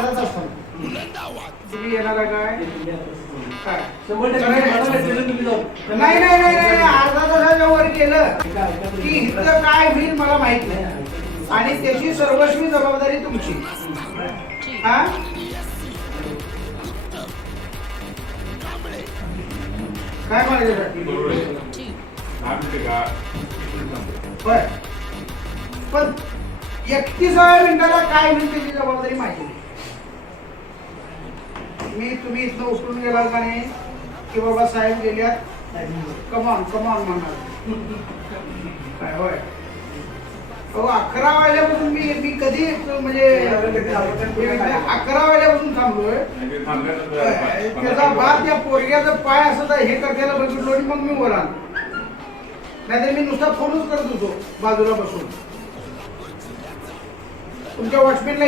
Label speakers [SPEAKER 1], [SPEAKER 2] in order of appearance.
[SPEAKER 1] अर्धा तास थांब तुम्ही येणार आहे काय? काय?
[SPEAKER 2] शंभर टक्के. मला भेटलं तुम्ही जाऊन.
[SPEAKER 1] नाही नाही नाही नाही अर्धा तासाच्या वर केलं. की इथं काय होईल मला माहीत नाही. आणि त्याची सर्वस्वी जबाबदारी तुमची. हा? काय म्हणायचं पण एकतीसाव्या मिनिटाला काय होईल त्याची जबाबदारी माझी? मी तुम्ही इथं उचलून गेला का नाही? की बाबा साहेब गेल्यात? कमॉन कमॉन म्हणणार. काय होय? हो अकरा वाजल्यापासून मी मी कधी म्हणजे अकरा वाजल्यापासून थांबलोय. त्याचा बाप त्या पोरग्याचा पाय असं तर हे करताना बघितलो आणि मग मी वर आलो. नाहीतर मी नुसता फोनच करत होतो बाजूला बसून. तुमच्या वॉचमॅनला